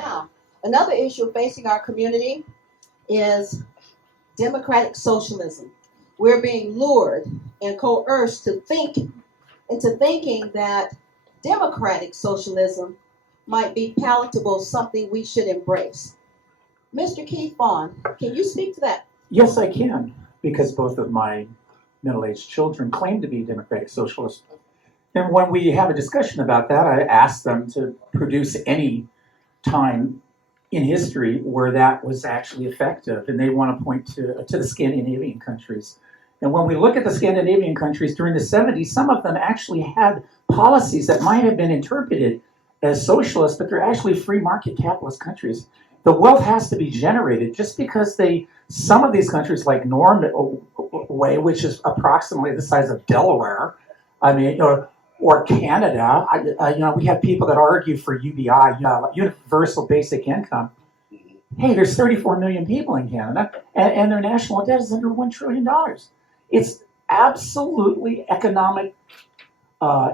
Now, another issue facing our community is democratic socialism. We're being lured and coerced to think into thinking that democratic socialism might be palatable, something we should embrace. Mr. Keith Vaughn, can you speak to that? Yes, I can, because both of my middle-aged children claim to be democratic socialists. And when we have a discussion about that, I ask them to produce any time in history where that was actually effective, and they want to point to the Scandinavian countries. And when we look at the Scandinavian countries during the 70s, some of them actually had policies that might have been interpreted as socialist, but they're actually free market capitalist countries. The wealth has to be generated. Just because some of these countries like Norway, which is approximately the size of Delaware, I mean, or Canada, we have people that argue for UBI, universal basic income. Hey, there's 34 million people in Canada, and their national debt is under $1 trillion. It's absolutely economic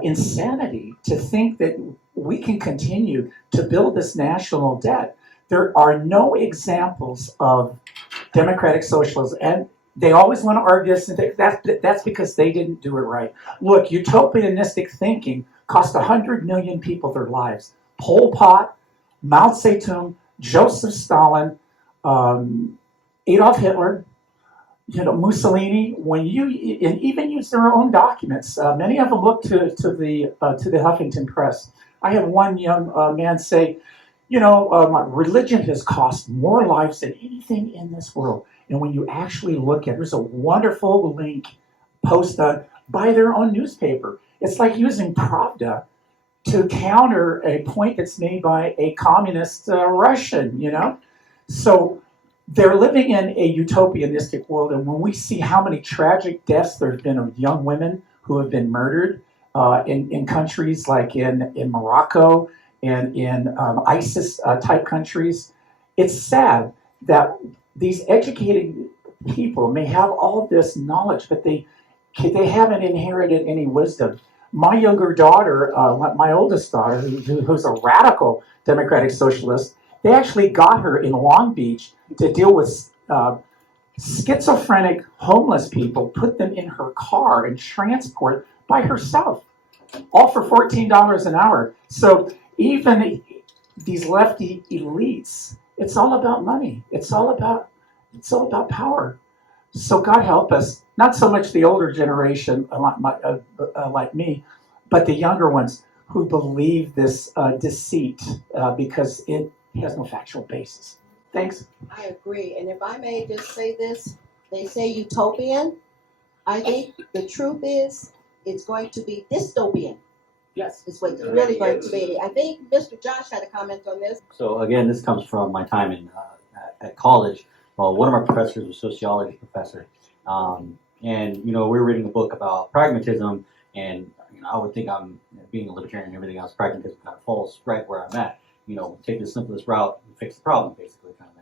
insanity to think that we can continue to build this national debt. There are no examples of democratic socialism, and they always want to argue this, and that's because they didn't do it right. Look, utopianistic thinking cost 100 million people their lives. Pol Pot, Mao Zedong, Joseph Stalin, Adolf Hitler, Mussolini. When and even use their own documents, many of them look to the Huffington Press. I had one young man say, religion has cost more lives than anything in this world. And when you actually look at, there's a wonderful link posted by their own newspaper. It's like using Pravda to counter a point that's made by a communist Russian, So they're living in a utopianistic world. And when we see how many tragic deaths there have been of young women who have been murdered in countries like in Morocco and in ISIS-type countries, it's sad that these educated people may have all of this knowledge, but they haven't inherited any wisdom. My younger daughter, my oldest daughter, who's a radical democratic socialist, they actually got her in Long Beach to deal with schizophrenic homeless people, put them in her car and transport by herself, all for $14 an hour. So even these lefty elites, it's all about money. It's all about power. So God help us, not so much the older generation like me, but the younger ones who believe this deceit because it has no factual basis. Thanks. I agree. And if I may just say this, they say utopian. I think the truth is it's going to be dystopian. Yes. It's what it's really going to be. I think Mr. Josh had a comment on this. So again, this comes from my time at college. Well, one of our professors was a sociology professor. And, we were reading a book about pragmatism, and I would think I'm being a libertarian and everything else, pragmatism kind of falls right where I'm at. Take the simplest route and fix the problem, basically, kind of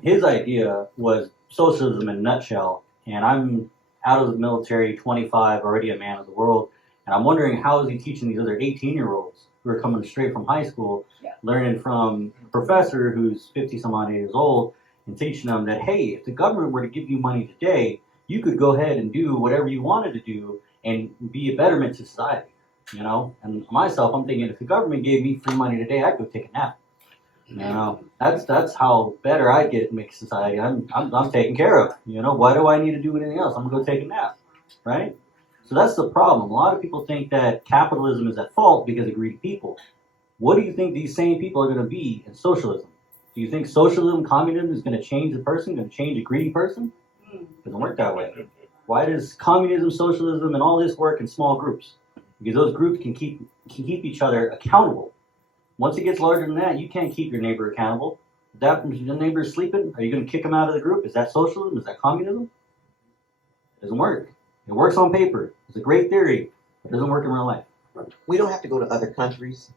thing. His idea was socialism in a nutshell, and I'm out of the military, 25, already a man of the world, and I'm wondering how is he teaching these other 18-year-olds who are coming straight from high school, learning from a professor who's 50-some-odd years old, and teaching them that, hey, if the government were to give you money today, you could go ahead and do whatever you wanted to do and be a betterment to society, And myself, I'm thinking, if the government gave me free money today, I'd go take a nap. That's how better I get to make society. I'm taken care of. Why do I need to do anything else? I'm gonna go take a nap, right? So that's the problem. A lot of people think that capitalism is at fault because of greedy people. What do you think these same people are going to be in socialism? Do you think socialism, communism is going to change the person, going to change a greedy person? It doesn't work that way. Why does communism, socialism, and all this work in small groups? Because those groups can keep each other accountable. Once it gets larger than that, you can't keep your neighbor accountable. If your neighbor is sleeping, are you going to kick him out of the group? Is that socialism? Is that communism? It doesn't work. It works on paper. It's a great theory, but it doesn't work in real life. We don't have to go to other countries.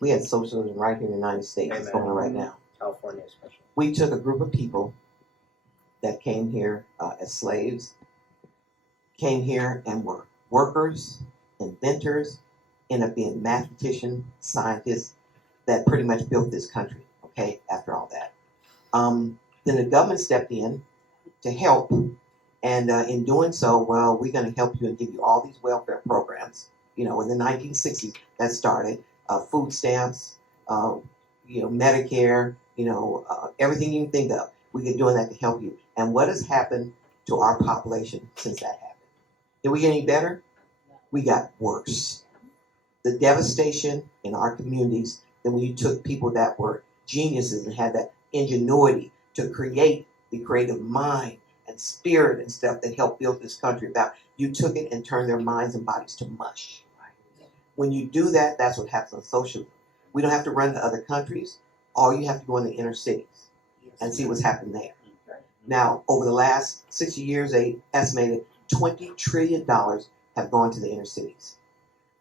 We had socialism right here in the United States. It's going on right now. California especially. We took a group of people that came here as slaves, came here and were workers, inventors, ended up being mathematicians, scientists, that pretty much built this country, okay, after all that. Then the government stepped in to help, and in doing so, well, we're going to help you and give you all these welfare programs. In the 1960s, that started food stamps, Medicare, everything you can think of. We get doing that to help you. And what has happened to our population since that happened? Did we get any better? We got worse. The devastation in our communities, then when you took people that were geniuses and had that ingenuity to create the creative mind and spirit and stuff that helped build this country about, you took it and turned their minds and bodies to mush. When you do that, that's what happens on socialism. We don't have to run to other countries. All you have to go in the inner cities and see what's happened there. Now, over the last 60 years, they estimated $20 trillion have gone to the inner cities.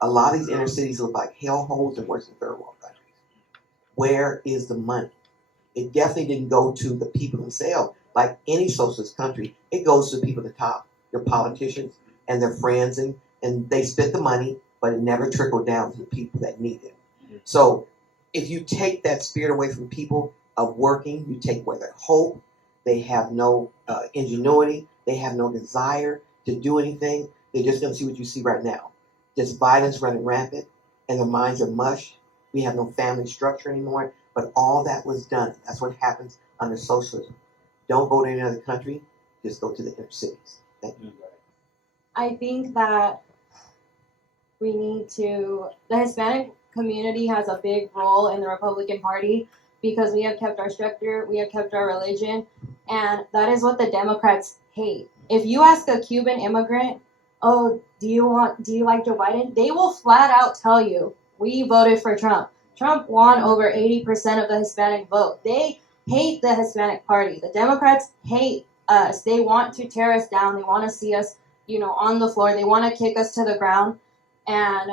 A lot of these inner cities look like hellholes and worse than third world countries. Where is the money? It definitely didn't go to the people themselves. Like any socialist country, it goes to the people at the top, their politicians and their friends, and they spent the money, but it never trickled down to the people that need it. So if you take that spirit away from people of working, you take away their hope, they have no ingenuity, they have no desire to do anything, they're just going to see what you see right now. Just violence running rampant, and their minds are mush. We have no family structure anymore, but all that was done. That's what happens under socialism. Don't go to any other country, just go to the inner cities. Thank you. I think that the Hispanic community has a big role in the Republican Party because we have kept our structure, we have kept our religion, and that is what the Democrats hate. If you ask a Cuban immigrant, oh, do you like Joe Biden? They will flat out tell you, we voted for Trump. Trump won over 80% of the Hispanic vote. They hate the Hispanic Party. The Democrats hate us. They want to tear us down. They want to see us, on the floor. They want to kick us to the ground. And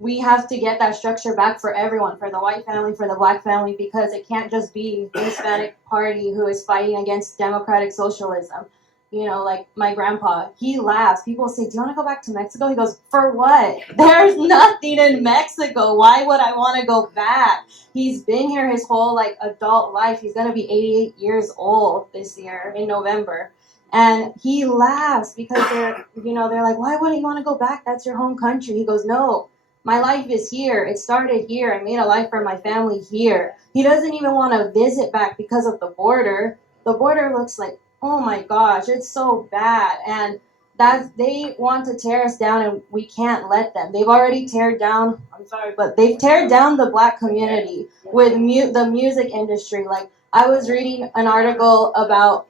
we have to get that structure back for everyone, for the white family, for the black family, because it can't just be the Hispanic Party who is fighting against democratic socialism. Like my grandpa, he laughs. People say, do you want to go back to Mexico? He goes, for what? There's nothing in Mexico. Why would I want to go back? He's been here his whole adult life. He's going to be 88 years old this year in November. And he laughs because they're like, why wouldn't you want to go back? That's your home country. He goes, no, my life is here. It started here. I made a life for my family here. He doesn't even want to visit back because of the border. The border looks like, oh my gosh, it's so bad. And they want to tear us down, and we can't let them. They've already teared down, they've teared down the black community with the music industry. Like, I was reading an article about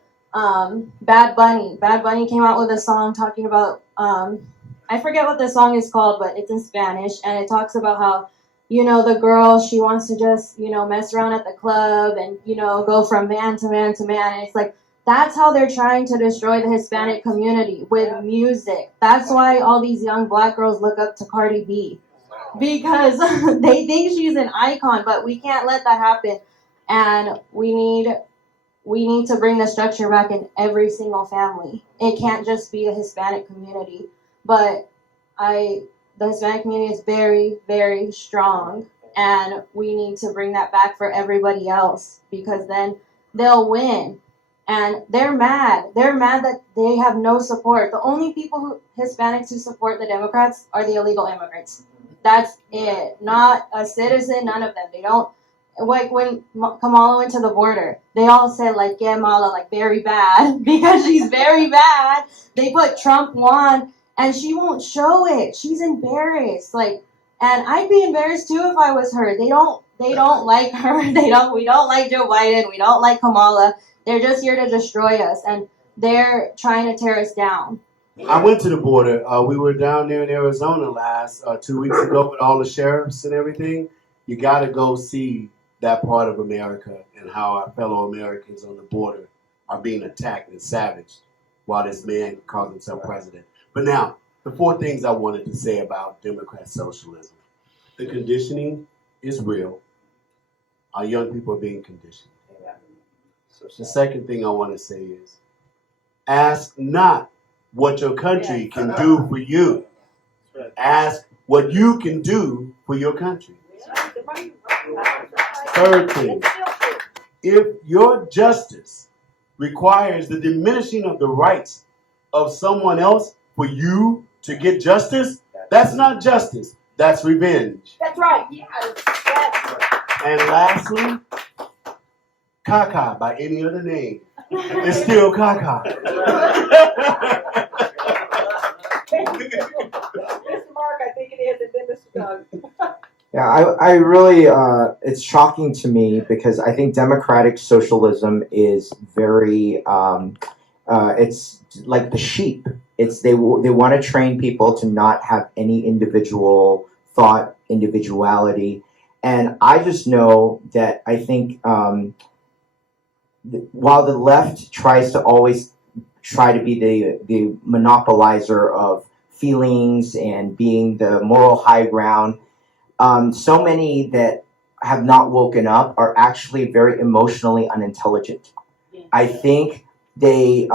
Bad Bunny. Bad Bunny came out with a song talking about, I forget what the song is called, but it's in Spanish, and it talks about how, the girl, she wants to just, mess around at the club and, go from man to man to man. And it's like, that's how they're trying to destroy the Hispanic community, with music. That's why all these young black girls look up to Cardi B, because they think she's an icon, but we can't let that happen. And we need to bring the structure back in every single family. It can't just be a Hispanic community. But the Hispanic community is very, very strong, and we need to bring that back for everybody else, because then they'll win. And they're mad. They're mad that they have no support. The only Hispanics who support the Democrats are the illegal immigrants. That's it. Not a citizen, none of them. They don't. Like when Kamala went to the border, they all said, yeah, Mala, very bad, because she's very bad. They put Trump won, and she won't show it. She's embarrassed. And I'd be embarrassed too if I was her. They don't like her. We don't like Joe Biden. We don't like Kamala. They're just here to destroy us, and they're trying to tear us down. I went to the border. We were down there in Arizona last 2 weeks ago with all the sheriffs and everything. You got to go see that part of America and how our fellow Americans on the border are being attacked and savaged while this man calls himself president. But now, the 4 things I wanted to say about Democrat socialism. The conditioning is real. Our young people are being conditioned. The second thing I want to say is, ask not what your country can do for you. Ask what you can do for your country. Third thing, if your justice requires the diminishing of the rights of someone else for you to get justice, that's not justice. That's revenge. That's right. Yes. And lastly, caca by any other name is still caca. Mr. Mark, I think it is, and then Mr. Doug. Yeah, I really, it's shocking to me because I think democratic socialism is very, it's like the sheep. They want to train people to not have any individual thought, individuality. And I just know that I think while the left tries to always try to be the monopolizer of feelings and being the moral high ground, so many that have not woken up are actually very emotionally unintelligent. I think they,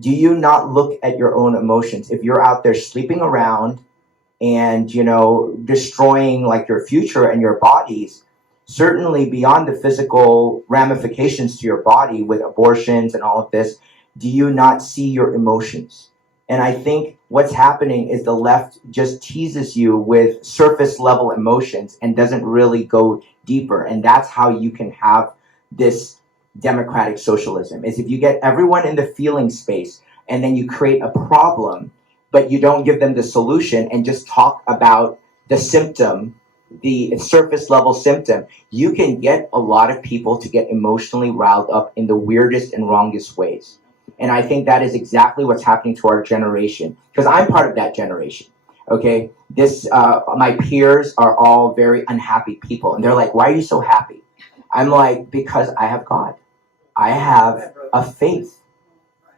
do you not look at your own emotions? If you're out there sleeping around and, destroying like your future and your bodies, certainly beyond the physical ramifications to your body with abortions and all of this, do you not see your emotions? And I think what's happening is the left just teases you with surface level emotions and doesn't really go deeper. And that's how you can have this democratic socialism, is if you get everyone in the feeling space and then you create a problem, but you don't give them the solution and just talk about the symptom, the surface level symptom, you can get a lot of people to get emotionally riled up in the weirdest and wrongest ways. And I think that is exactly what's happening to our generation, because I'm part of that generation. Okay, my peers are all very unhappy people, and they're like, "Why are you so happy?" I'm like, "Because I have God. I have a faith.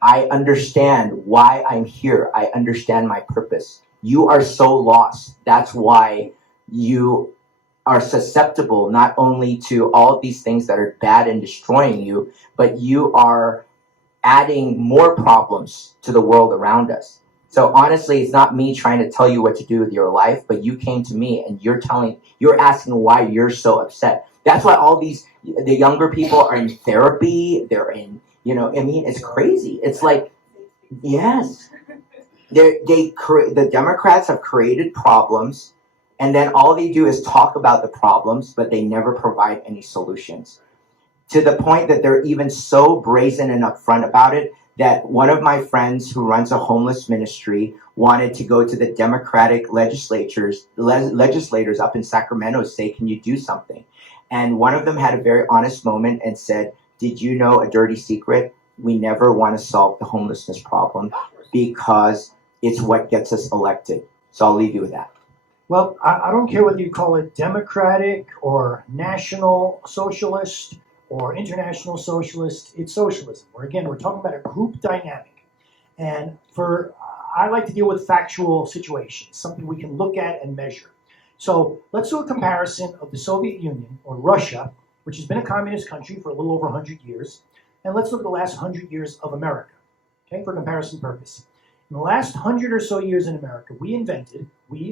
I understand why I'm here. I understand my purpose. You are so lost. That's why you are susceptible not only to all of these things that are bad and destroying you, but you are adding more problems to the world around us. So honestly, it's not me trying to tell you what to do with your life, but you came to me and you're asking why you're so upset. That's why the younger people are in therapy. They're in, it's crazy. It's like, yes, the Democrats have created problems, and then all they do is talk about the problems, but they never provide any solutions. To the point that they're even so brazen and upfront about it that one of my friends who runs a homeless ministry wanted to go to the Democratic legislators up in Sacramento and say, "Can you do something?" And one of them had a very honest moment and said, "Did you know a dirty secret? We never want to solve the homelessness problem because it's what gets us elected." So I'll leave you with that. Well, I don't care whether you call it democratic or national socialist or international socialist, it's socialism. We're talking about a group dynamic. And I like to deal with factual situations, something we can look at and measure. So let's do a comparison of the Soviet Union, or Russia, which has been a communist country for a little over 100 years, and let's look at the last 100 years of America, okay, for comparison purpose. In the last 100 or so years in America, we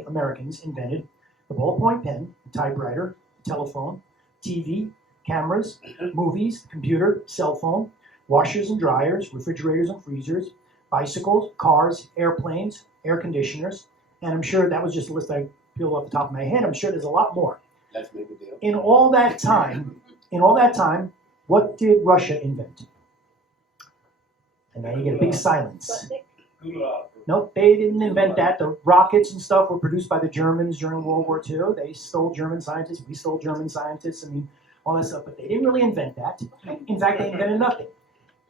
Americans invented the ballpoint pen, the typewriter, the telephone, TV, cameras, movies, computer, cell phone, washers and dryers, refrigerators and freezers, bicycles, cars, airplanes, air conditioners, and I'm sure that was just a list I peeled off the top of my head. I'm sure there's a lot more. Let's make a deal. In all that time, what did Russia invent? And now you get a big silence. Nope, they didn't invent that. The rockets and stuff were produced by the Germans during World War II. They stole German scientists. We stole German scientists. All that stuff. But they didn't really invent that. In fact, they invented nothing.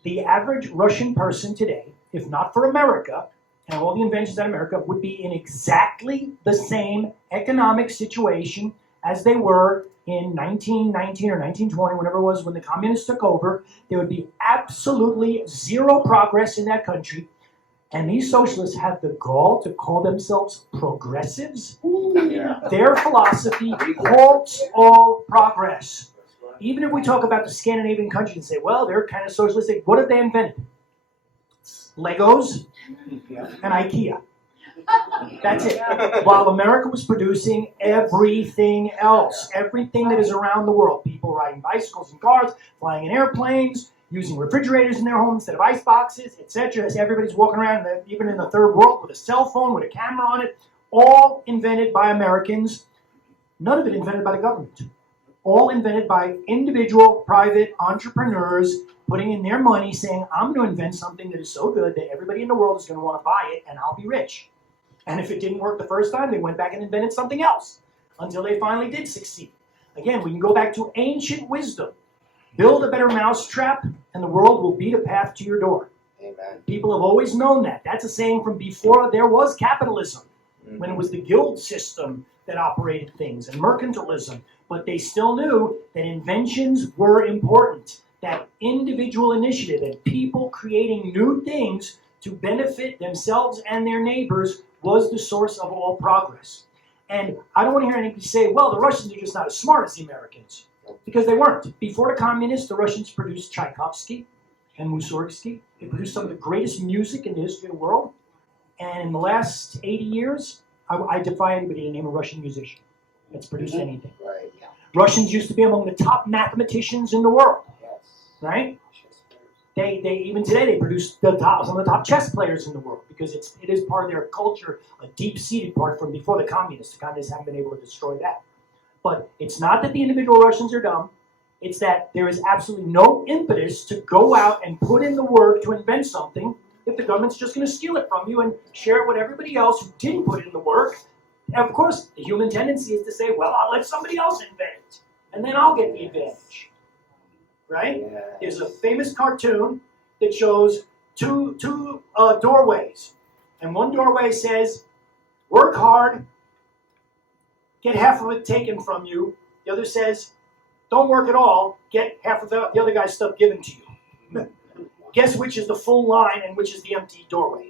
The average Russian person today, if not for America and all the inventions in America, would be in exactly the same economic situation as they were in 1919 or 1920, whenever it was, when the communists took over. There would be absolutely zero progress in that country. And these socialists have the gall to call themselves progressives. Yeah. Their philosophy halts all progress. Even if we talk about the Scandinavian countries and say, well, they're kind of socialistic, what have they invented? Legos and IKEA. That's it. While America was producing everything else, everything that is around the world. People riding bicycles and cars, flying in airplanes, using refrigerators in their homes instead of ice boxes, etc. As everybody's walking around, even in the third world, with a cell phone, with a camera on it, all invented by Americans. None of it invented by the government. All invented by individual, private entrepreneurs putting in their money saying, I'm going to invent something that is so good that everybody in the world is going to want to buy it and I'll be rich. And if it didn't work the first time, they went back and invented something else until they finally did succeed. Again, we can go back to ancient wisdom. Build a better mousetrap and the world will beat a path to your door. Amen. People have always known that. That's a saying from before there was capitalism, when it was the guild system that operated things and mercantilism. But they still knew that inventions were important, that individual initiative, that people creating new things to benefit themselves and their neighbors was the source of all progress. And I don't want to hear anybody say, well, the Russians are just not as smart as the Americans, because they weren't. Before the communists, the Russians produced Tchaikovsky and Mussorgsky. They produced some of the greatest music in the history of the world. And in the last 80 years, I defy anybody to name a Russian musician that's produced anything. Right. Russians used to be among the top mathematicians in the world, Yes. right? They even today they produce some of the top chess players in the world because it is part of their culture, a deep-seated part from before the communists. The communists haven't been able to destroy that. But it's not that the individual Russians are dumb. It's that there is absolutely no impetus to go out and put in the work to invent something if the government's just going to steal it from you and share it with everybody else who didn't put in the work. And of course, the human tendency is to say, well, I'll let somebody else invent it, and then I'll get the advantage. Right? Yeah. There's a famous cartoon that shows two doorways. And one doorway says, work hard, get half of it taken from you. The other says, don't work at all, get half of the other guy's stuff given to you. Guess which is the full line and which is the empty doorway?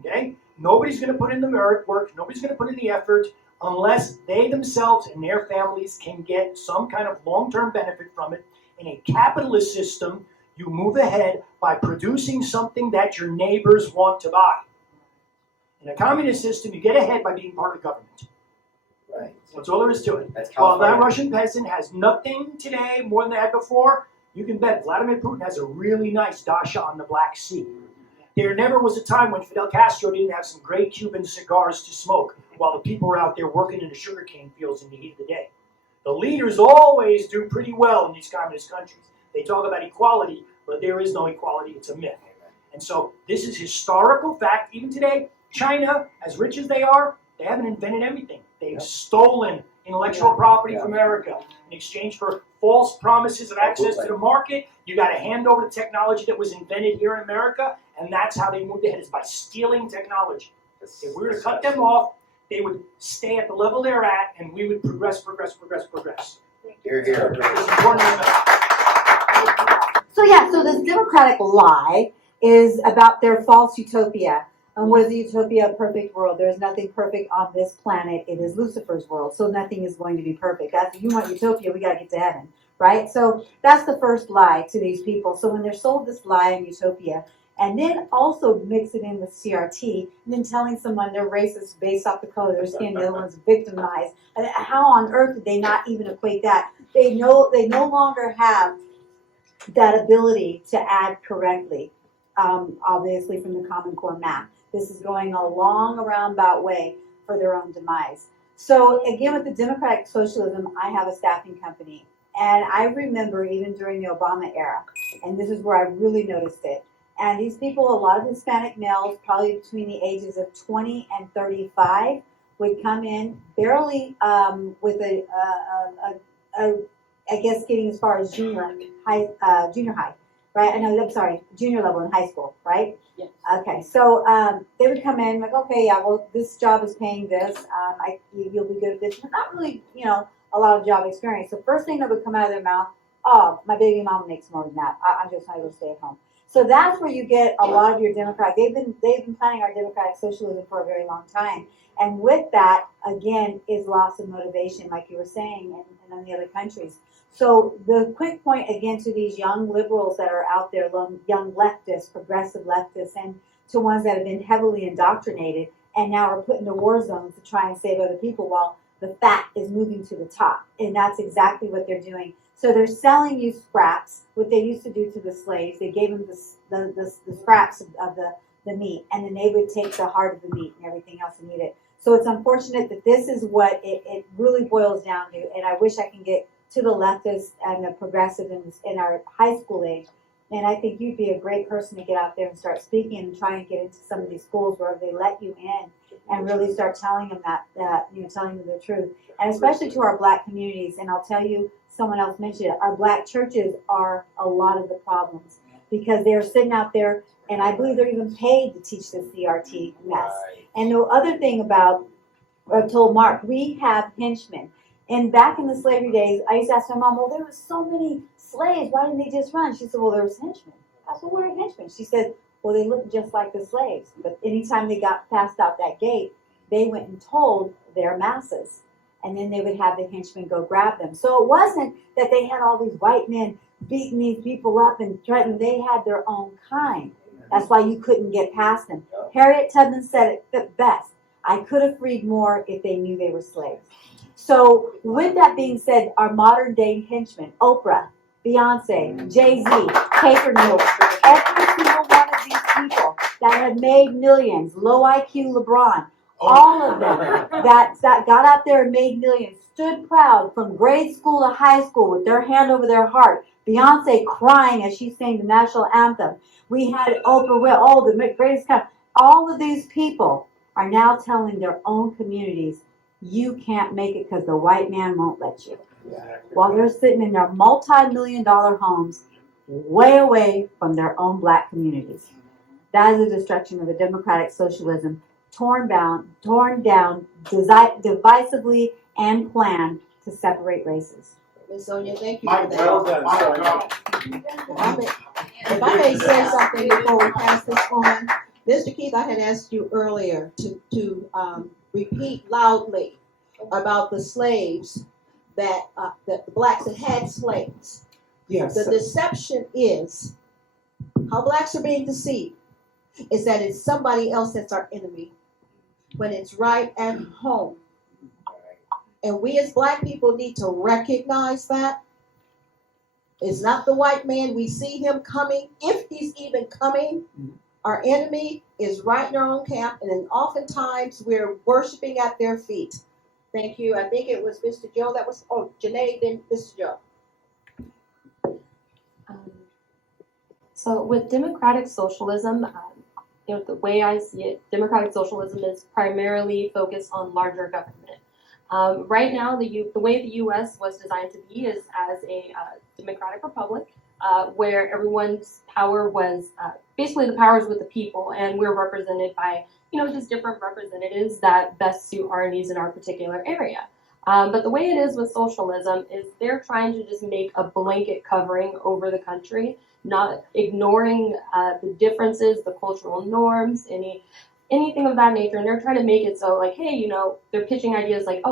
Okay? Nobody's going to put in the work, nobody's going to put in the effort unless they themselves and their families can get some kind of long-term benefit from it. In a capitalist system, you move ahead by producing something that your neighbors want to buy. In a communist system, you get ahead by being part of the government. Right. That's all there is to it. That's While that California. Russian peasant has nothing today more than they had before, you can bet Vladimir Putin has a really nice dacha on the Black Sea. There never was a time when Fidel Castro didn't have some great Cuban cigars to smoke while the people were out there working in the sugarcane fields in the heat of the day. The leaders always do pretty well in these communist countries. They talk about equality, but there is no equality. It's a myth. And so this is historical fact. Even today, China, as rich as they are, they haven't invented everything. They've stolen intellectual property from America in exchange for false promises of access to the market. You got to hand over the technology that was invented here in America, and that's how they moved ahead, is by stealing technology. If we were to cut them off, they would stay at the level they're at, and we would progress. Here, here. It's important to know. So this democratic lie is about their false utopia. And what is a utopia? A perfect world. There is nothing perfect on this planet. It is Lucifer's world, so nothing is going to be perfect. That's, if you want utopia, we got to get to heaven, right? So that's the first lie to these people. So when they're sold this lie and utopia, and then also mix it in with CRT, and then telling someone they're racist based off the color of their skin, the other one's victimized. And how on earth did they not even equate that? They no longer have that ability to add correctly, obviously from the Common Core math. This is going a long roundabout way for their own demise. So again, with the democratic socialism, I have a staffing company. And I remember even during the Obama era, and this is where I really noticed it, and these people, a lot of Hispanic males, probably between the ages of 20 and 35, would come in barely with I guess getting as far as junior high, right? Junior level in high school, right? Yes. Okay, so they would come in like, okay, yeah, well, this job is paying this. You'll be good at this, but not really, a lot of job experience. The first thing that would come out of their mouth, oh, my baby mama makes more than that. I'm just not going to stay at home. So that's where you get a lot of your democratic. They've been planning our democratic socialism for a very long time, and with that, again, is loss of motivation, like you were saying, and in the other countries. So the quick point again to these young liberals that are out there, young leftists, progressive leftists, and to ones that have been heavily indoctrinated, and now are put into war zones to try and save other people while the fat is moving to the top. And that's exactly what they're doing. So they're selling you scraps, what they used to do to the slaves. They gave them the scraps of the meat, and then they would take the heart of the meat and everything else and eat it. So it's unfortunate that this is what it really boils down to, and I wish I can get to the leftists and the progressive in our high school age. And I think you'd be a great person to get out there and start speaking and try and get into some of these schools where they let you in and really start telling them telling them the truth. And especially to our black communities. And I'll tell you, someone else mentioned it, our black churches are a lot of the problems because they're sitting out there, and I believe they're even paid to teach the CRT mess. And the other thing about, I told Mark, we have henchmen. And back in the slavery days, I used to ask my mom, well, there were so many slaves. Why didn't they just run? She said, well, there was henchmen. I said, what are henchmen? She said, well, they looked just like the slaves. But anytime they got passed out that gate, they went and told their masses. And then they would have the henchmen go grab them. So it wasn't that they had all these white men beating these people up and threatening. They had their own kind. That's why you couldn't get past them. Harriet Tubman said it best. I could have freed more if they knew they were slaves. So with that being said, our modern day henchmen, Oprah, Beyonce, Jay-Z, Paper Mills, every single one of these people that have made millions, low IQ LeBron, all of them that got out there and made millions, stood proud from grade school to high school with their hand over their heart. Beyonce crying as she sang the national anthem. We had Oprah Will, the greatest kind. All of these people are now telling their own communities, you can't make it because the white man won't let you. While they're sitting in their multi-million-dollar homes way away from their own black communities. That is the destruction of the democratic socialism, torn down divisively and planned to separate races. Ms. Sonia, thank you Mike, for that. well done, Sonia. If I may say something before we pass this on, Mr. Keith, I had asked you earlier to repeat loudly about the slaves that the blacks that had slaves. Yes. The deception is how blacks are being deceived is that it's somebody else that's our enemy when it's right at home. And we as black people need to recognize that. It's not the white man. We see him coming, if he's even coming. Our enemy is right in our own camp, and then oftentimes we're worshiping at their feet. Thank you. I think it was Mr. Joe that was, Janae, then Mr. Joe. So with democratic socialism, the way I see it, democratic socialism is primarily focused on larger government. Right now, the way the U.S. was designed to be is as a democratic republic, where everyone's power was basically the power is with the people, and we're represented by just different representatives that best suit our needs in our particular area. But the way it is with socialism is they're trying to just make a blanket covering over the country, not ignoring the differences, the cultural norms, anything of that nature, and they're trying to make it so like, hey, they're pitching ideas like,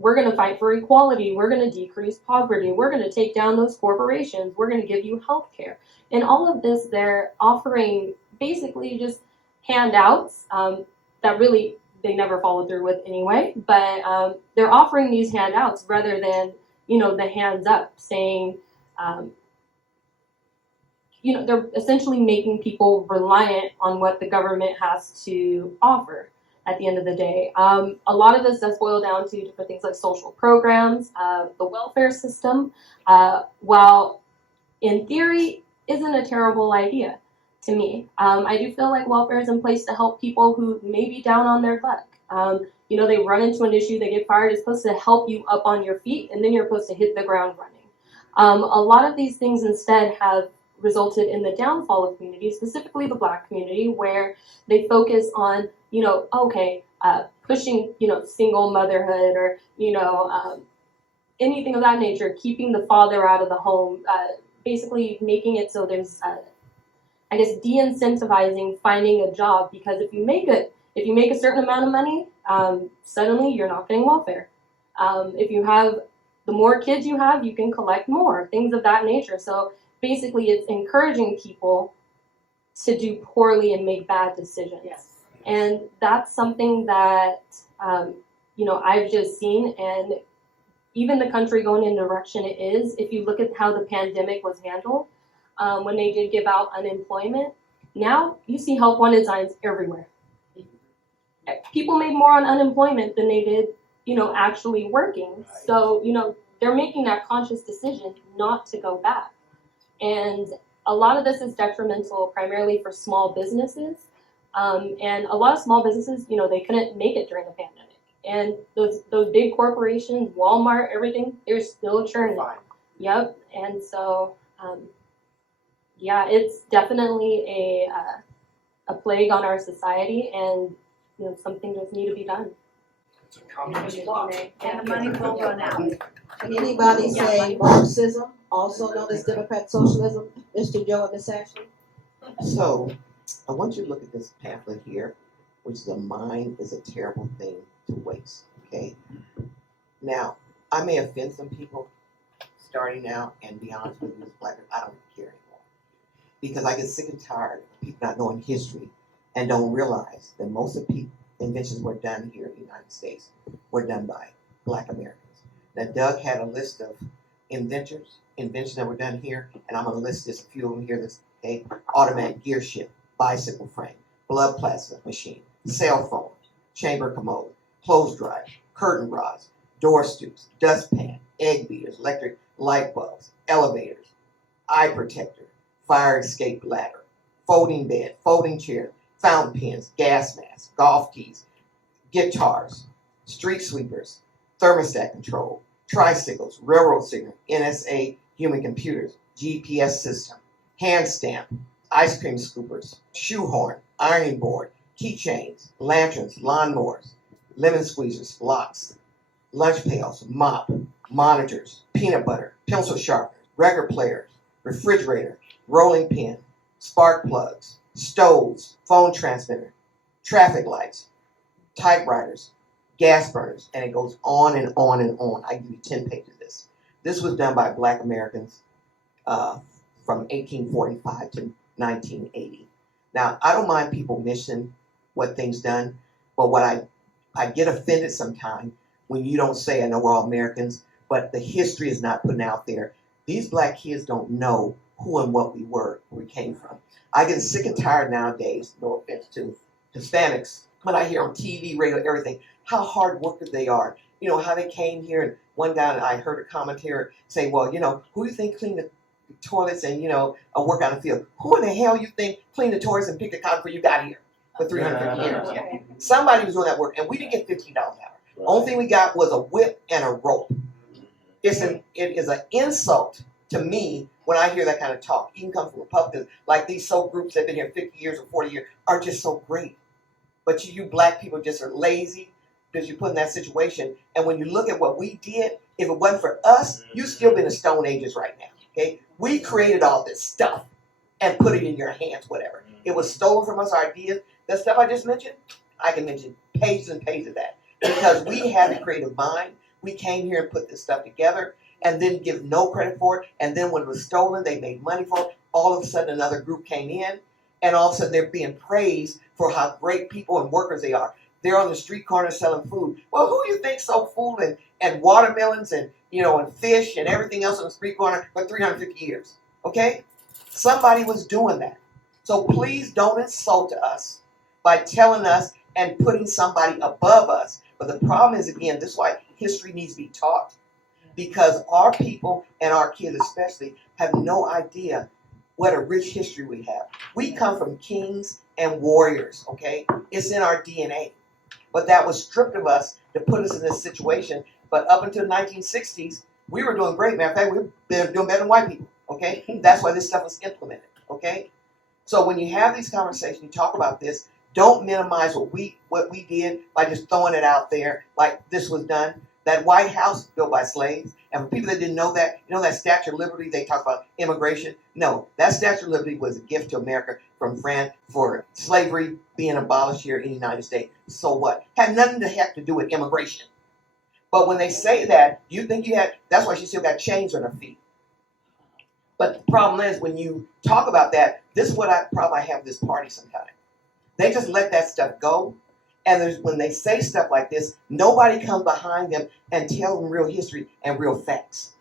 we're going to fight for equality, we're going to decrease poverty, we're going to take down those corporations, we're going to give you health care. And all of this, they're offering basically just handouts that really they never follow through with anyway, but they're offering these handouts rather than, the hands up saying, they're essentially making people reliant on what the government has to offer at the end of the day. A lot of this does boil down to different things like social programs, the welfare system, while in theory isn't a terrible idea to me. I do feel like welfare is in place to help people who may be down on their luck. They run into an issue, they get fired, it's supposed to help you up on your feet, and then you're supposed to hit the ground running. A lot of these things instead have resulted in the downfall of communities, specifically the black community, where they focus on, pushing, single motherhood or, anything of that nature, keeping the father out of the home, basically making it so there's, de-incentivizing finding a job, because if you make a certain amount of money, suddenly you're not getting welfare. The more kids you have, you can collect more, things of that nature. So basically, it's encouraging people to do poorly and make bad decisions. Yes. And that's something that, I've just seen, and even the country going in the direction it is, if you look at how the pandemic was handled, when they did give out unemployment, now you see help wanted signs everywhere. People made more on unemployment than they did, actually working. So, they're making that conscious decision not to go back. And a lot of this is detrimental primarily for small businesses. And a lot of small businesses, they couldn't make it during the pandemic. And those big corporations, Walmart, everything, they're still churning. Yep. And so, it's definitely a plague on our society, and something does need to be done. It's a communist plot. And the money will run out. Anybody say Marxism, also known as democratic socialism, Mr. Joe and Miss Ashley? So, I want you to look at this pamphlet here, which is "A mind is a terrible thing to waste." Okay. Now, I may offend some people starting out, and be honest with you, as Black, I don't care anymore, because I get sick and tired of people not knowing history and don't realize that most of the inventions were done here in the United States were done by Black Americans. Now, Doug had a list of inventions that were done here, and I'm going to list just a few of them here. This automatic gear shift, bicycle frame, blood plasma machine, cell phone, chamber commode, clothes dryer, curtain rods, door stoops, dustpan, egg beaters, electric light bulbs, elevators, eye protector, fire escape ladder, folding bed, folding chair, fountain pens, gas masks, golf keys, guitars, street sweepers, thermostat control, tricycles, railroad signal, NSA human computers, GPS system, hand stamp, ice cream scoopers, shoe horn, ironing board, keychains, lanterns, lawnmowers, lemon squeezers, locks, lunch pails, mop, monitors, peanut butter, pencil sharpeners, record players, refrigerator, rolling pin, spark plugs, stoves, phone transmitter, traffic lights, typewriters, gas burners, and it goes on and on and on. I give you 10 pages of this. This was done by Black Americans from 1845 to 1980. Now, I don't mind people missing what things done, but what I get offended sometimes when you don't say, I know we're all Americans, but the history is not put out there. These Black kids don't know who and what we were, where we came from. I get sick and tired nowadays, no offense to Hispanics, when I hear on TV, radio, everything, how hard workers they are. How they came here, and one guy I heard a commentator say, well, who do you think cleaned the toilets and, work on the field? Who in the hell you think cleaned the toilets and picked the cotton before you got here for 350 years? Yeah. Somebody was doing that work, and we didn't get $15 an hour. Right. Only thing we got was a whip and a rope. It is an insult to me when I hear that kind of talk. Even come from Republicans, like these soul groups that have been here 50 years or 40 years are just so great. But you Black people just are lazy because you're put in that situation. And when you look at what we did, if it wasn't for us, you'd still be in the Stone Ages right now. Okay, we created all this stuff and put it in your hands, whatever. It was stolen from us, our ideas. That stuff I just mentioned, I can mention pages and pages of that. Because we had a creative mind. We came here and put this stuff together and didn't give no credit for it. And then when it was stolen, they made money for it. All of a sudden, another group came in, and all of a sudden, they're being praised for how great people and workers they are. They're on the street corner selling food. Well, who do you think sold food and watermelons and and fish and everything else on the street corner for 350 years? Okay? Somebody was doing that. So please don't insult us by telling us and putting somebody above us. But the problem is, again, this is why history needs to be taught. Because our people and our kids especially have no idea what a rich history we have. We come from kings and warriors, okay? It's in our DNA. But that was stripped of us to put us in this situation. But up until the 1960s, we were doing great. Matter of fact, we were doing better than white people, okay? That's why this stuff was implemented, okay? So when you have these conversations, you talk about this, don't minimize what we did by just throwing it out there like this was done. That White House built by slaves. And for people that didn't know that, that Statue of Liberty, they talk about immigration. No, that Statue of Liberty was a gift to America from France for slavery being abolished here in the United States. So what? Had nothing to have to do with immigration. But when they say that, you think that's why she still got chains on her feet. But the problem is when you talk about that, this is what I have this party sometimes. They just let that stuff go. And when they say stuff like this, nobody comes behind them and tell them real history and real facts.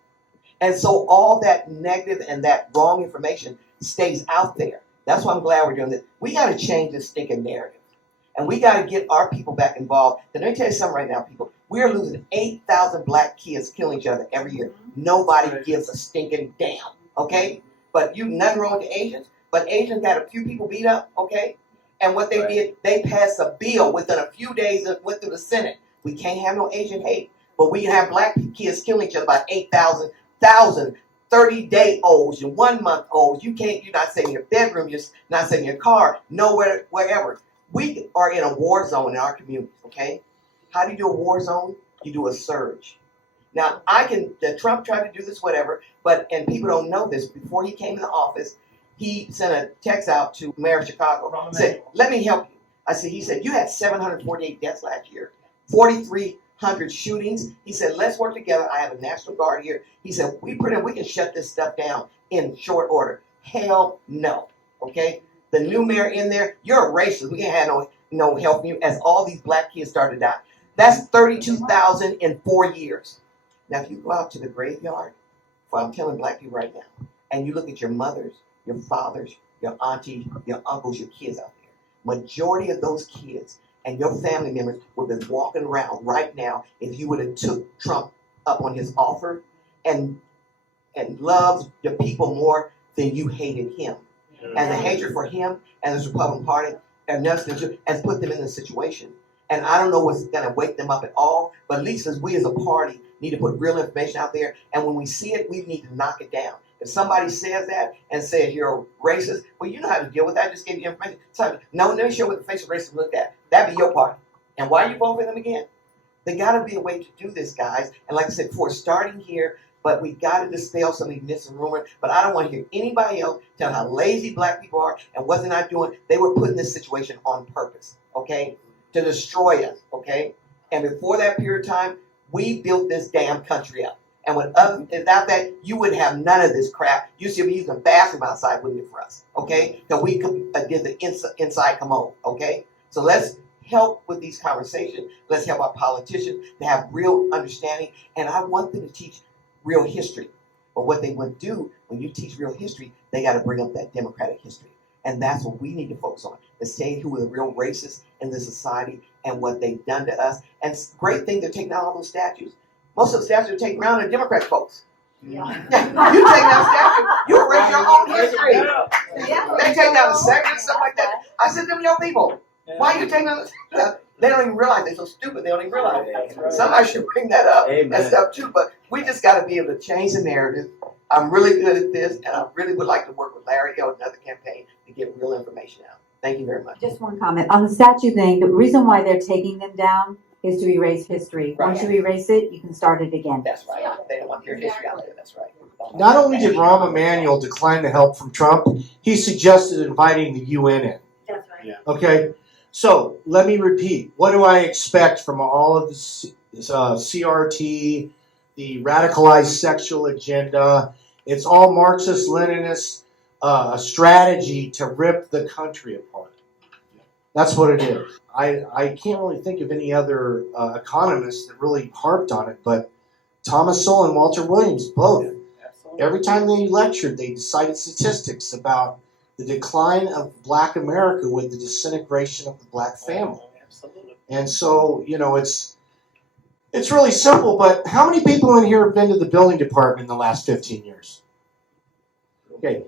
And so all that negative and that wrong information stays out there. That's why I'm glad we're doing this. We got to change this stinking narrative. And we got to get our people back involved. And let me tell you something right now, people. We are losing 8,000 black kids killing each other every year. Nobody gives a stinking damn, okay? But nothing wrong with the Asians. But Asians got a few people beat up, okay? And what they did, they passed a bill within a few days that went through the Senate. We can't have no Asian hate. But we can have black kids killing each other by 8,000, 30-day-olds and 1-month-olds. You're not saving your bedroom, you're not saving your car, nowhere, wherever. We are in a war zone in our communities, okay? How do you do a war zone? You do a surge. Now, Trump tried to do this, whatever, and people don't know this. Before he came into office, he sent a text out to Mayor of Chicago, said, let me help you. He said, you had 748 deaths last year, 4,300 shootings. He said, let's work together. I have a National Guard here. He said, we can shut this stuff down in short order. Hell no, okay? The new mayor in there, you're a racist. We can't have no help you as all these black kids started to die. That's 32,000 in 4 years. Now, if you go out to the graveyard, I'm telling black people right now, and you look at your mothers, your fathers, your aunties, your uncles, your kids out there, majority of those kids and your family members would have been walking around right now if you would have took Trump up on his offer and loved the people more than you hated him. And the hatred for him and the Republican Party has put them in this situation. And I don't know what's going to wake them up at all, but at least as we as a party need to put real information out there. And when we see it, we need to knock it down. If somebody says that and says you're a racist, well, you know how to deal with that. I just gave you information. So, no, let me show what the face of racism looked at. That'd be your party. And why are you voting for them again? There got to be a way to do this, guys. And like I said before, starting here, but we got to dispel some of these myths and rumors. But I don't want to hear anybody else tell how lazy black people are and what they're not doing. They were put in this situation on purpose, okay, to destroy us, okay? And before that period of time, we built this damn country up. And without that, you wouldn't have none of this crap. You should be using a bathroom outside, wouldn't it, for us, okay? Because we did the inside commode, okay? So let's help with these conversations. Let's help our politicians to have real understanding. And I want them to teach real history. But what they would do when you teach real history, they got to bring up that democratic history. And that's what we need to focus on, to say who are the real racists in this society and what they've done to us. And it's a great thing they're taking out all those statues. Most of the statues are taken around the Democrat folks. Yeah. You take down statues, you erase your own history. Yeah. They take down the second and stuff like that. I said, them young people, why are you taking down the They don't even realize they're so stupid. They don't even realize it. Somebody should bring that up and stuff too. But we just got to be able to change the narrative. I'm really good at this, and I really would like to work with Larry Hill and another campaign to get real information out. Thank you very much. Just one comment on the statue thing. The reason why they're taking them down is to erase history. Right. Once you erase it, you can start it again. That's right. They don't want their history out there. That's right. Not only did Rahm Emanuel decline the help from Trump, he suggested inviting the UN in. That's right. Yeah. Okay? So, let me repeat. What do I expect from all of this CRT, the radicalized sexual agenda? It's all Marxist-Leninist strategy to rip the country apart. That's what it is. I can't really think of any other economists that really harped on it, but Thomas Sowell and Walter Williams, both. Absolutely. Every time they lectured, they cited statistics about the decline of Black America with the disintegration of the Black family. Absolutely. And so, you know, it's really simple, but how many people in here have been to the building department in the last 15 years? Okay.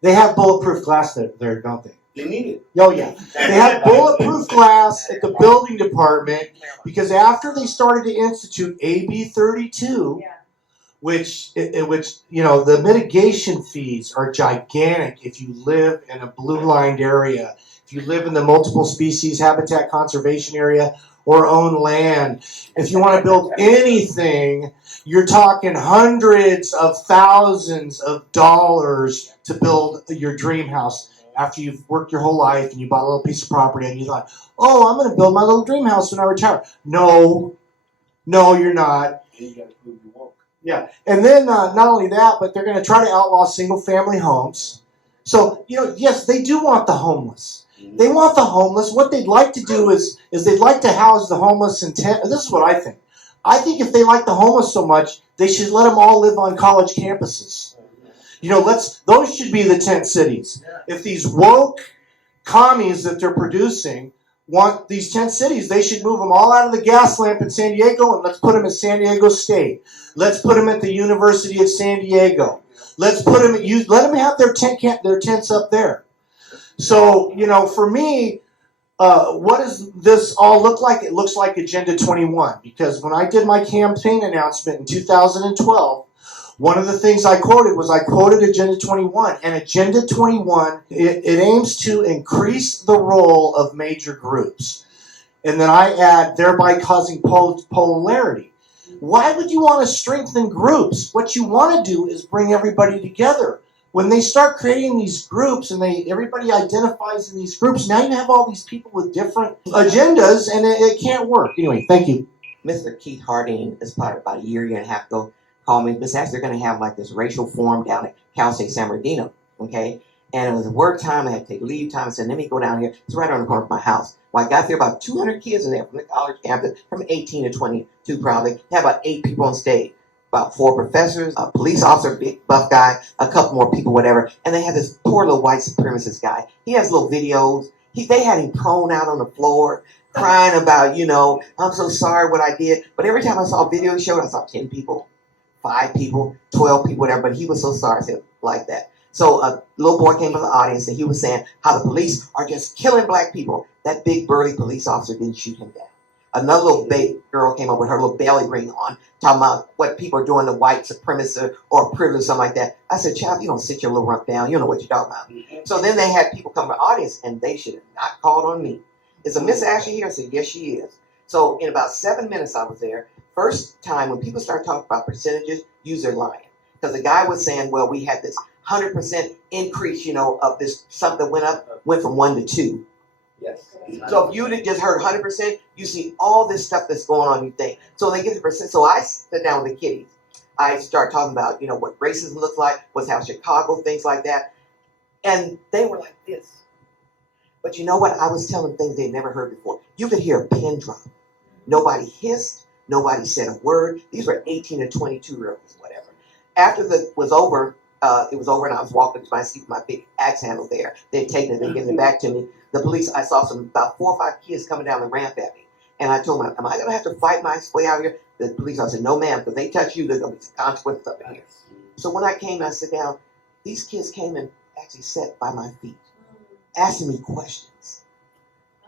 They have bulletproof glass there, don't they? You need it. Oh, yeah. They have bulletproof glass at the building department because after they started to institute AB 32, which, you know, the mitigation fees are gigantic if you live in a blue-lined area, if you live in the multiple species habitat conservation area or own land. If you want to build anything, you're talking hundreds of thousands of dollars to build your dream house. After you've worked your whole life and you bought a little piece of property and you thought, oh, I'm going to build my little dream house when I retire. No, you're not. Yeah, and then not only that, but they're going to try to outlaw single-family homes. So, you know, yes, they do want the homeless. They want the homeless. What they'd like to do is they'd like to house the homeless in tent. This is what I think. I think if they like the homeless so much, they should let them all live on college campuses. You know, those should be the tent cities. If these woke commies that they're producing want these tent cities, they should move them all out of the gas lamp in San Diego and let's put them in San Diego State. Let's put them at the University of San Diego. Let's put them let them have their tents up there. So, you know, for me, what does this all look like? It looks like Agenda 21, because when I did my campaign announcement in 2012, one of the things I quoted Agenda 21, and Agenda 21, it aims to increase the role of major groups. And then I add, thereby causing polarity. Why would you want to strengthen groups? What you want to do is bring everybody together. When they start creating these groups and everybody identifies in these groups, now you have all these people with different agendas, and it can't work. Anyway, thank you. Mr. Keith Harding, is probably about a year and a half ago, called me. Miss Ashley, they're going to have like this racial forum down at Cal State San Bernardino, okay? And it was work time. I had to take leave time. I said, let me go down here. It's right on the corner of my house. Well, I got there, about 200 kids in there from the college campus, from 18 to 22 probably. They had about 8 people on stage. About 4 professors, a police officer, big buff guy, a couple more people, whatever. And they had this poor little white supremacist guy. He has little videos. They had him prone out on the floor, crying about, you know, I'm so sorry what I did. But every time I saw a video show, I saw 10 people, 5 people, 12 people, whatever. But he was so sorry, said like that. So a little boy came from the audience and he was saying how the police are just killing black people. That big burly police officer didn't shoot him down. Another little girl came up with her little belly ring on, talking about what people are doing to white supremacists or privilege, something like that. I said, child, you don't sit your little rump down. You don't know what you're talking about. So then they had people come to the audience, and they should have not called on me. Is a Miss Ashley here? I said, yes, she is. So in about 7 minutes I was there. First time when people start talking about percentages, use their lying. Because the guy was saying, well, we had this 100% increase, you know, of this, something went from 1 to 2. Yes. So if you had just heard 100%, you see all this stuff that's going on, you think. So they get the percent. So I sit down with the kiddies. I start talking about, you know, what racism looks like, what's how Chicago, things like that. And they were like this. But you know what? I was telling them things they'd never heard before. You could hear a pin drop. Nobody hissed. Nobody said a word. These were 18 and 22-year-olds, whatever. After it was over, and I was walking to my seat with my big axe handle there. They'd taken it and given it back to me. The police, I saw about 4 or 5 kids coming down the ramp at me. And I told them, am I going to have to fight my way out here? The police officer said, no, ma'am, because they touch you, there's going to be some consequences up in here. So when I came, I sat down. These kids came and actually sat by my feet, asking me questions.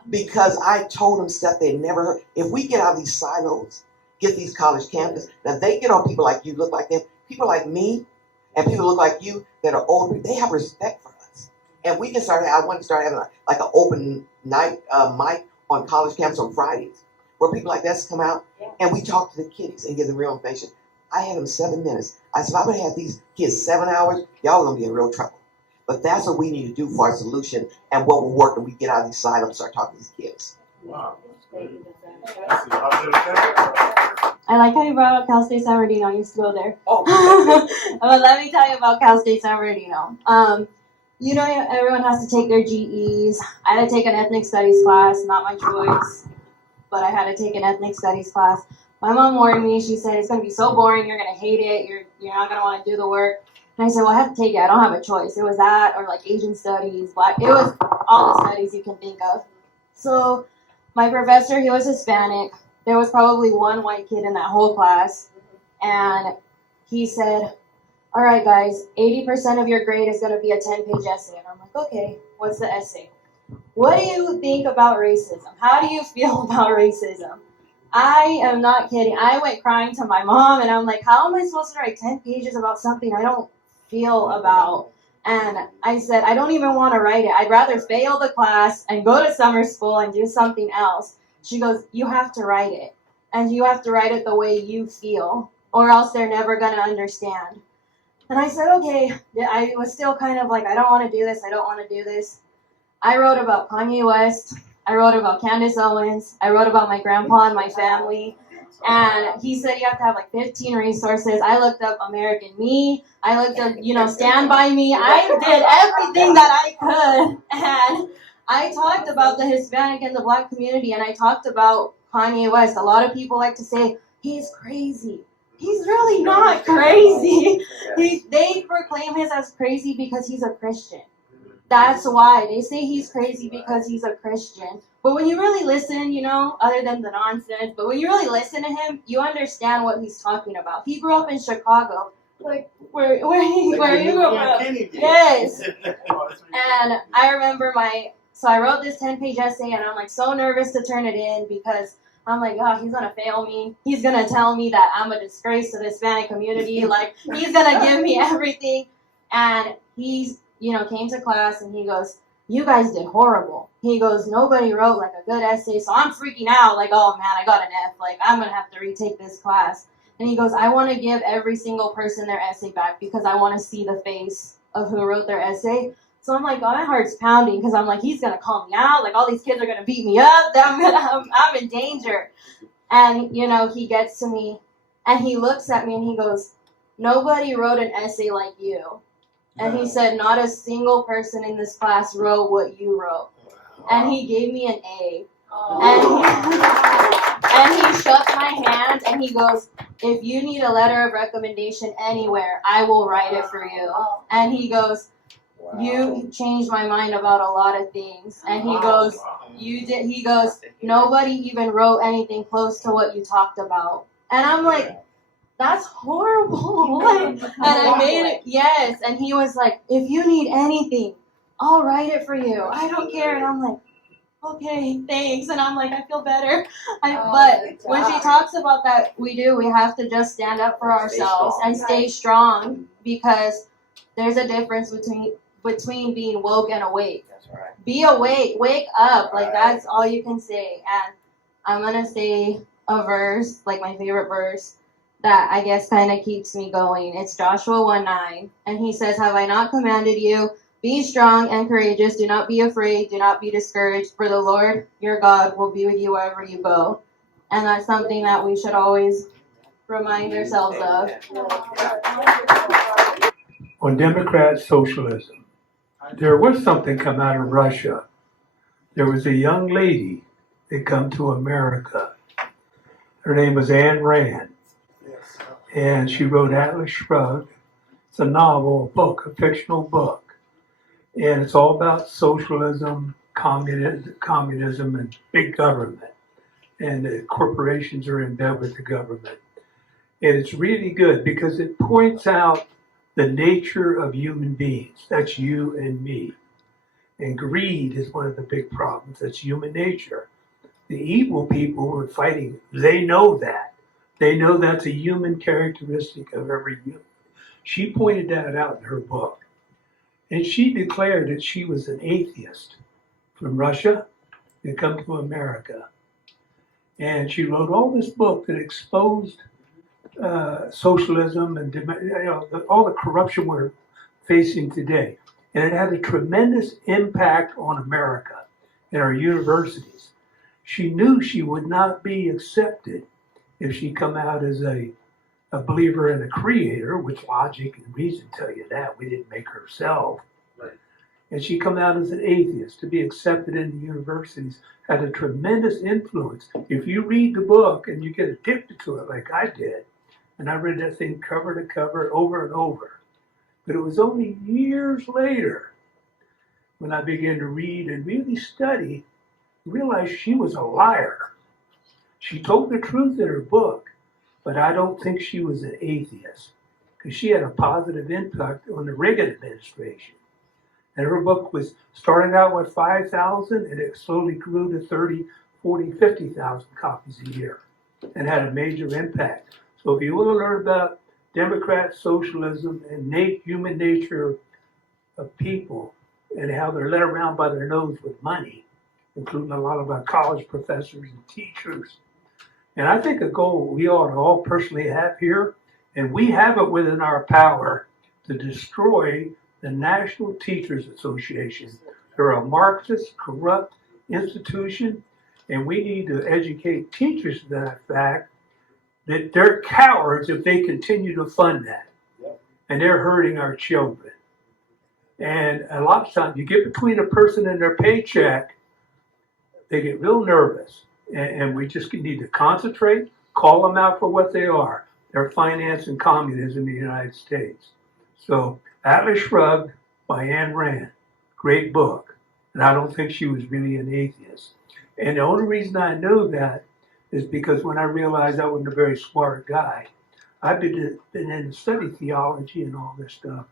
Because I told them stuff they'd never heard. If we get out of these silos, get these college campuses, now they get on people like you, look like them, people like me, and people look like you that are older, they have respect for us. And we can I want to start having like an open night mic on college campus on Fridays, where people like us come out and we talk to the kiddies and give them real information. I had them 7 minutes. I said, if I'm going to have these kids 7 hours, y'all are going to be in real trouble. But that's what we need to do for our solution and what will work when we get out of these silos and start talking to these kids. Wow. I like how you brought up Cal State San Bernardino. I used to go there. Oh. But let me tell you about Cal State San Bernardino. You know, everyone has to take their GEs. I had to take an ethnic studies class, not my choice, but I had to take an ethnic studies class. My mom warned me. She said, it's going to be so boring. You're going to hate it. You're not going to want to do the work. And I said, well, I have to take it. I don't have a choice. It was that or like Asian studies, black. It was all the studies you can think of. So my professor, he was Hispanic. There was probably one white kid in that whole class. And he said, all right, guys, 80% of your grade is going to be a 10-page essay. And I'm like, okay, what's the essay? What do you think about racism? How do you feel about racism? I am not kidding. I went crying to my mom, and I'm like, how am I supposed to write 10 pages about something I don't feel about? And I said, I don't even want to write it. I'd rather fail the class and go to summer school and do something else. She goes, you have to write it. And you have to write it the way you feel, or else they're never going to understand. And I said, okay. I was still kind of like, I don't want to do this. I don't want to do this. I wrote about Kanye West. I wrote about Candace Owens. I wrote about my grandpa and my family. And he said you have to have like 15 resources. I looked up American Me. I looked up, Stand By Me. I did everything that I could. And I talked about the Hispanic and the Black community, and I talked about Kanye West. A lot of people like to say he's crazy. He's really not crazy. They proclaim him as crazy because he's a Christian. That's why they say he's crazy, because he's a Christian. But when you really listen, you know, other than the nonsense, but when you really listen to him, you understand what he's talking about. He grew up in Chicago, like where you grew up. Yes. And I remember so I wrote this 10-page essay, and I'm like so nervous to turn it in because I'm like, oh, he's gonna fail me. He's gonna tell me that I'm a disgrace to the Hispanic community. Like, he's gonna give me everything. And he's, came to class and he goes, you guys did horrible. He goes, nobody wrote like a good essay. So I'm freaking out, like, oh man, I got an F. Like, I'm gonna have to retake this class. And he goes, I want to give every single person their essay back because I want to see the face of who wrote their essay. So I'm like, oh, my heart's pounding because I'm like, he's going to call me out. Like, all these kids are going to beat me up. I'm in danger. And, he gets to me and he looks at me and he goes, nobody wrote an essay like you. And he said, not a single person in this class wrote what you wrote. And he gave me an A. And he shook my hand and he goes, if you need a letter of recommendation anywhere, I will write it for you. And he goes, you changed my mind about a lot of things. And he goes, you did. He goes, nobody even wrote anything close to what you talked about. And I'm like, that's horrible. And I made it, yes. And he was like, if you need anything, I'll write it for you. I don't care. And I'm like, okay, thanks. And I'm like, I feel better. But when she talks about that, we have to just stand up for ourselves and stay strong, because there's a difference between being woke and awake. That's right. Be awake, wake up. Like, that's all you can say. And I'm going to say a verse, like my favorite verse, that I guess kind of keeps me going. It's Joshua 1:9. And he says, have I not commanded you? Be strong and courageous. Do not be afraid. Do not be discouraged. For the Lord your God will be with you wherever you go. And that's something that we should always remind ourselves of. On Democrat socialism, there was something come out of Russia. There was a young lady that come to America. Her name was Ayn Rand. And she wrote Atlas Shrugged. It's a novel, a book, a fictional book. And it's all about socialism, communism, and big government. And the corporations are in bed with the government. And it's really good because it points out the nature of human beings. That's you and me. And greed is one of the big problems. That's human nature. The evil people who are fighting, they know that. They know that's a human characteristic of every human. She pointed that out in her book. And she declared that she was an atheist from Russia that come to America. And she wrote all this book that exposed socialism and all the corruption we're facing today. And it had a tremendous impact on America and our universities. She knew she would not be accepted if she come out as a believer in a creator, which logic and reason tell you that. We didn't make her herself. Right. And she come out as an atheist. To be accepted in the universities had a tremendous influence. If you read the book and you get addicted to it like I did, and I read that thing cover to cover over and over, but it was only years later when I began to read and really study, realized she was a liar. She told the truth in her book, but I don't think she was an atheist, because she had a positive impact on the Reagan administration. And her book was starting out with 5,000, and it slowly grew to 30, 40, 50,000 copies a year, and had a major impact. So if you want to learn about Democrat socialism and human nature of people and how they're led around by their nose with money, including a lot of our college professors and teachers. And I think a goal we ought to all personally have here, and we have it within our power, to destroy the National Teachers Association. They're a Marxist, corrupt institution, and we need to educate teachers to that fact that they're cowards if they continue to fund that. And they're hurting our children. And a lot of times you get between a person and their paycheck, they get real nervous. And we just need to concentrate, call them out for what they are. They're finance and communism in the United States. So Atlas Shrugged by Ayn Rand, great book. And I don't think she was really an atheist. And the only reason I know that is because when I realized I wasn't a very smart guy, I've been in to study theology and all this stuff,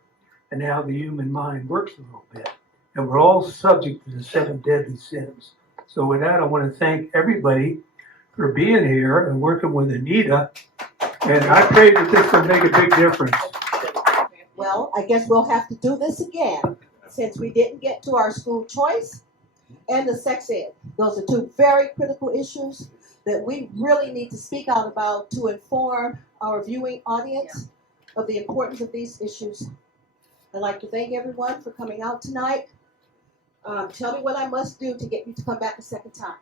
and how the human mind works a little bit. And we're all subject to the 7 deadly sins. So with that, I want to thank everybody for being here and working with Anita. And I pray that this will make a big difference. Well, I guess we'll have to do this again since we didn't get to our school choice and the sex ed. Those are 2 very critical issues that we really need to speak out about to inform our viewing audience of the importance of these issues. I'd like to thank everyone for coming out tonight. Tell me what I must do to get you to come back a second time.